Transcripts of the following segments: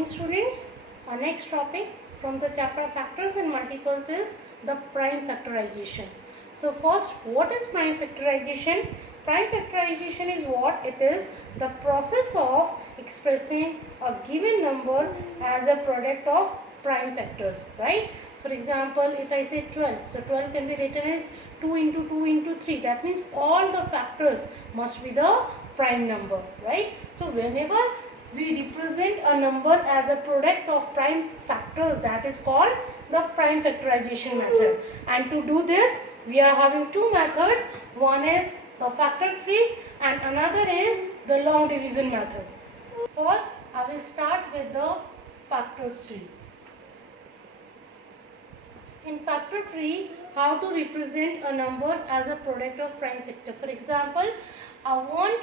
morning students. Our next topic from the chapter factors and multiples is the prime factorization. So first, what is prime factorization? Prime factorization is what? It is the process of expressing a given number as a product of prime factors, right? For example, if I say 12, so 12 can be written as 2 into 2 into 3. That means all the factors must be the prime number, right? So whenever we represent a number as a product of prime factors, that is called the prime factorization method. And to do this, we are having two methods. One is the factor 3 and another is the long division method. First, I will start with the factor 3. In factor 3, how to represent a number as a product of prime factor. For example, I want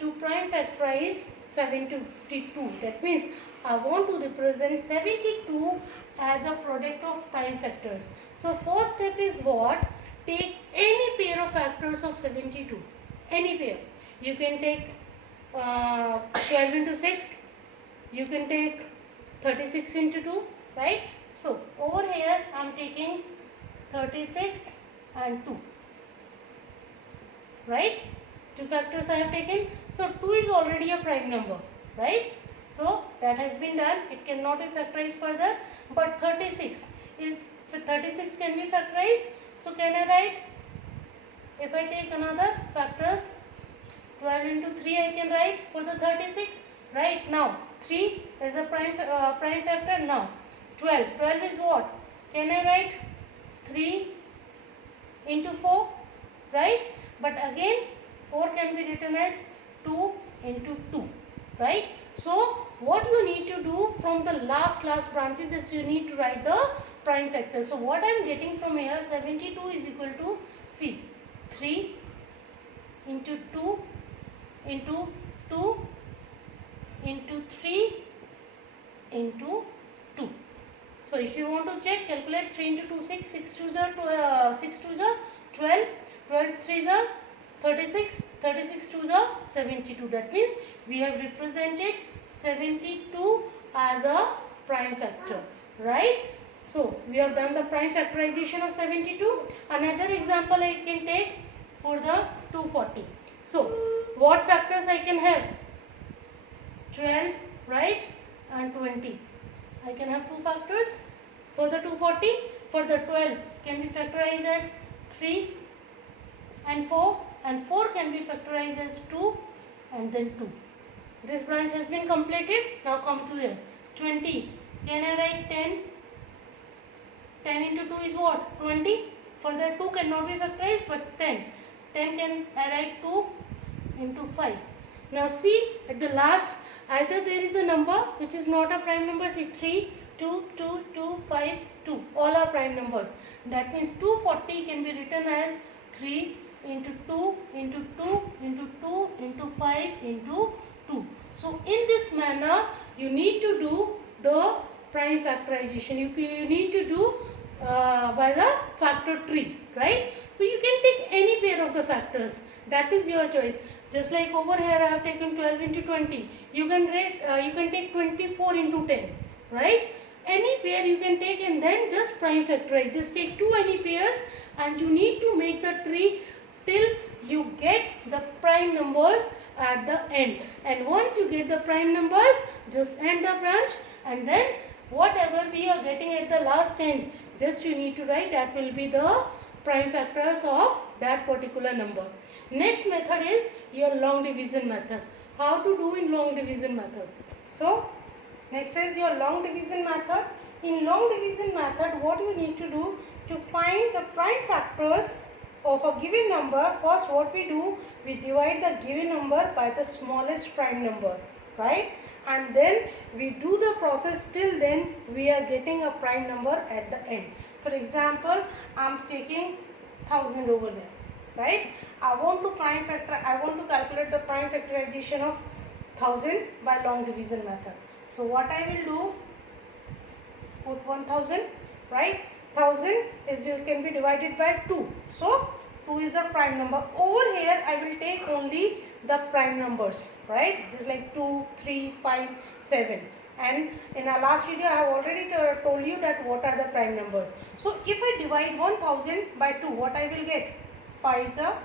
to prime factorize 72. That means I want to represent 72 as a product of prime factors. So first step is what? Take any pair of factors of 72. Any pair. You can take 12 into 6. You can take 36 into 2. Right? So over here I am taking 36 and 2. Right? Two factors I have taken. So 2 is already a prime number. Right? So that has been done. It cannot be factorized further. But 36 can be factorized. So can I write? If I take another factors, 12 into 3 I can write for the 36. Right? Now 3 is a prime factor. Now 12 is what? Can I write 3 into 4? Right? But again 4 can be written as 2 into 2. Right? So what you need to do from the last branches is you need to write the prime factors. So what I am getting from here, 72 is equal to, see, 3 into 2 into 2 into 3 into 2. So if you want to check, calculate 3 into 2, 6, 6 2 is 12, 12 3 is 36, 36 2 is 72. That means we have represented 72 as a prime factor, right? So we have done the prime factorization of 72. Another example I can take for the 240. So what factors I can have? 12, right? And 20. I can have two factors for the 240. For the 12 can be factorized as 3 and 4, and 4 can be factorized as 2 and then 2. This branch has been completed. Now come to here. 20. Can I write 10? 10 into 2 is what? 20. Further 2 cannot be factorized, but 10. 10 can I write 2 into 5. Now see at the last, either there is a number which is not a prime number, see 3, 2, 2, 2, 5, 2. All are prime numbers. That means 240 can be written as 3 into 2 into 2 into 2 into 5 into 2. So in this manner you need to do the prime factorization. You need to do by the factor tree, right? So you can take any pair of the factors. That is your choice. Just like over here I have taken 12 into 20. You can take 24 into 10, right? Any pair you can take and then just prime factorize. Just take two any pairs and you need to make the tree till you get the prime numbers at the end. And once you get the prime numbers, just end the branch and then whatever we are getting at the last end, just you need to write that will be the prime factors of that particular number. Next method is your long division method. How to do in long division method? So next is your long division method. In long division method, what you need to do to find the prime factors of a given number, first what we do, we divide the given number by the smallest prime number, right? And then we do the process till then we are getting a prime number at the end. For example, I am taking 1000 over there, right? I want to calculate the prime factorization of 1000 by long division method. So what I will do, put 1000, right? 1000 can be divided by 2. So 2 is the prime number. Over here I will take only the prime numbers, right? Just like 2, 3, 5, 7. And in our last video I have already told you that what are the prime numbers. So if I divide 1000 by 2, what I will get? 5s are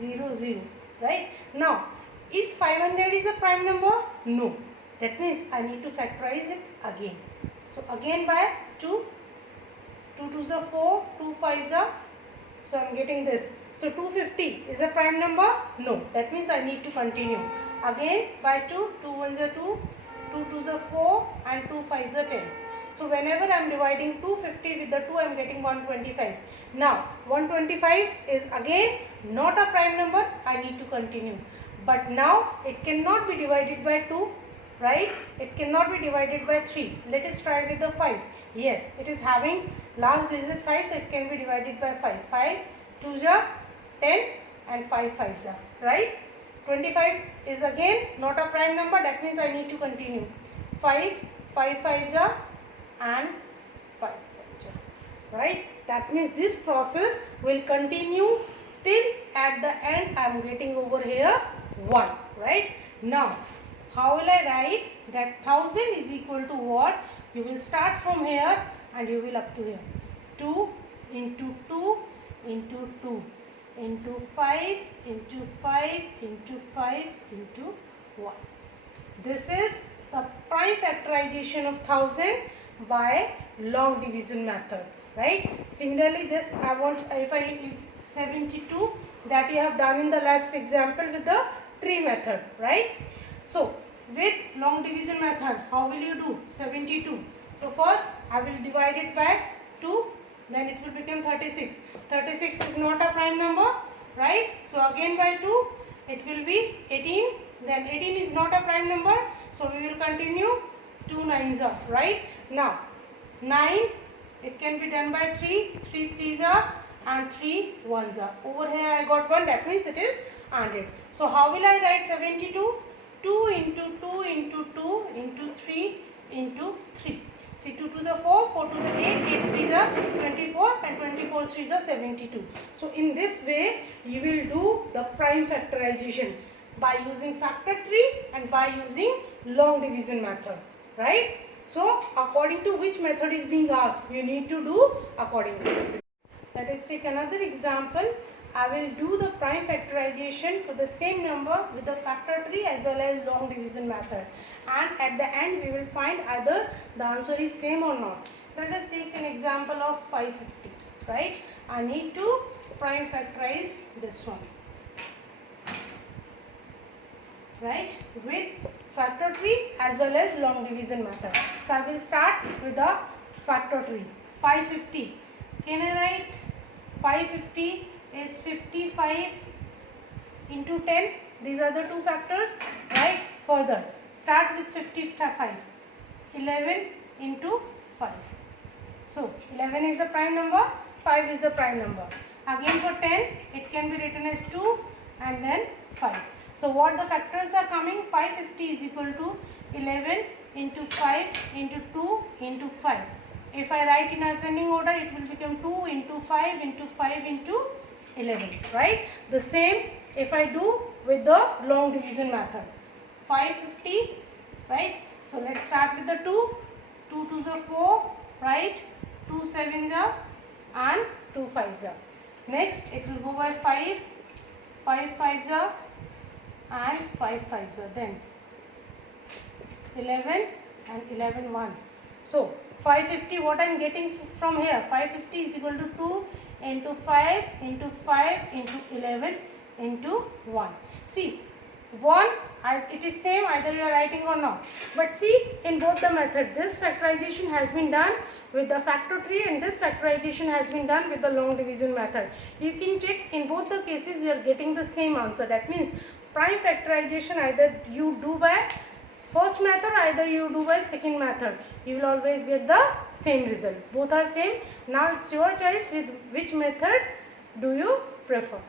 0 0, right? Now is 500 is a prime number? No. That means I need to factorize it again. So again by 2, 2 2s are 4, 2 5s are, so I am getting this. So 250 is a prime number? No. That means I need to continue. Again by 2, 2 1s are 2, 2 2s are 4 and 2 5s are 10. So whenever I am dividing 250 with the 2, I am getting 125. Now 125 is again not a prime number, I need to continue. But now it cannot be divided by 2, right? It cannot be divided by 3. Let us try with the 5. Yes, it is having last digit 5, so it can be divided by 5. 5 2s are 10 and 5 5s are, right? 25 is again not a prime number, that means I need to continue. 5 5s are and 5 5s are, right? That means this process will continue till at the end I am getting over here 1, right? Now how will I write that 1000 is equal to what? You will start from here and you will up to here. 2 into 2 into 2 into 5 into 5 into 5 into 1. This is the prime factorization of 1000 by long division method, right? Similarly, this I want if 72 that you have done in the last example with the tree method, right? So with long division method, how will you do 72? So first I will divide it by 2, then it will become 36. 36 is not a prime number, right? So again by 2, it will be 18. Then 18 is not a prime number, so we will continue 2 9s are, right? Now 9, it can be done by 3, 3 3s are and 3 1s are. Over here I got 1, that means it is 100. So how will I write 72? 2 into 2 into 2 into 3 into 3. See, 2 2s are 4, 4 2s are 8, 8 3s are 24 and 24 3s are 72. So in this way you will do the prime factorization by using factor tree and by using long division method, right? So according to which method is being asked, you need to do accordingly. Let us take another example. I will do the prime factorization for the same number with the factor tree as well as long division method, and at the end we will find either the answer is same or not. Let us take an example of 550, right? I need to prime factorize this one, right, with factor tree as well as long division method. So I will start with the factor tree. 550, can I write 550 is 55 into 10. These are the two factors, right? Further, start with 55. 11 into 5. So 11 is the prime number, 5 is the prime number. Again for 10, it can be written as 2 and then 5. So what the factors are coming? 550 is equal to 11 into 5 into 2 into 5. If I write in ascending order, it will become 2 into 5 into 5 into 11, right? The same if I do with the long division method. 550, right? So let's start with the 2. 2 2s are 4, right? 2 7s are and 2 5s are. Next it will go by 5, 5 5s are and 5 5s are. Then 11 and 11 1. So 550, what I am getting from here? 550 is equal to 2 into 5 into 5 into 11 into 1. See, 1, it is same either you are writing or not. But see, in both the method, this factorization has been done with the factor tree and this factorization has been done with the long division method. You can check in both the cases you are getting the same answer. That means prime factorization either you do by first method, either you do by second method, you will always get the same result. Both are same. Now it's your choice with which method do you prefer.